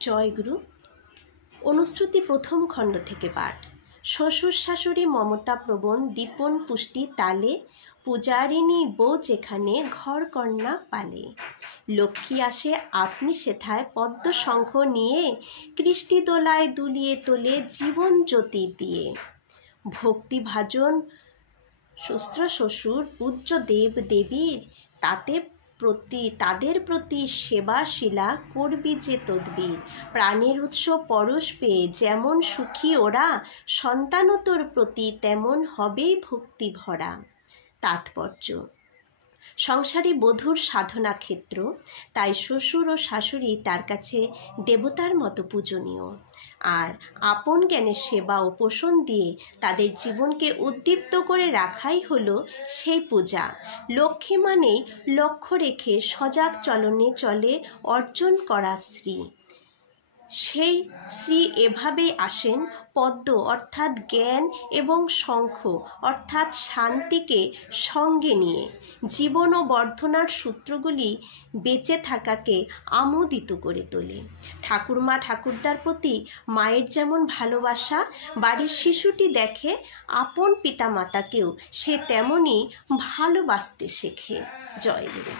জয়গুরু। অনুশ্রুতি প্রথম খণ্ড থেকে পাঠ। শ্বশুর শাশুড়ি মমতা প্রবণ দীপন পুষ্টি তালে, পূজারিণী বউ যেখানে ঘর কন্যা পালে। লক্ষ্মী আসে আপনি সেথায় পদ্ম শঙ্খ নিয়ে, কৃষ্টি দোলায় দুলিয়ে তোলে জীবন জ্যোতি দিয়ে। ভক্তি ভাজন শ্বশুর শ্বশুর পূজ্য দেব দেবীর, তাদের প্রতি সেবাশীলা করবি যে তদ্বির। প্রাণের উৎস পরশ পেয়ে যেমন সুখী ওরা, সন্তানতোর প্রতি তেমন হবেই ভক্তি ভরা। তাৎপর্য: সংসারী বধূর সাধনা ক্ষেত্র, তাই শ্বশুর ও শাশুড়ি তার কাছে দেবতার মতো পূজনীয়। আর আপন জ্ঞানের সেবা ও পোষণ দিয়ে তাদের জীবনকে উদ্দীপ্ত করে রাখাই হলো সেই পূজা। লক্ষ্মী মানেই লক্ষ্য রেখে সজাগ চলনে চলে অর্জন করা শ্রী। সেই শ্রী এভাবেই আসেন পদ্ম অর্থাৎ জ্ঞান এবং শঙ্খ অর্থাৎ শান্তিকে সঙ্গে নিয়ে। জীবন ও বর্ধনার সূত্রগুলি বেঁচে থাকাকে আমোদিত করে তোলে। ঠাকুরমা ঠাকুরদার প্রতি মায়ের যেমন ভালোবাসা, বাড়ির শিশুটি দেখে আপন পিতামাতাকেও সে তেমনই ভালোবাসতে শেখে। জয় গুরু।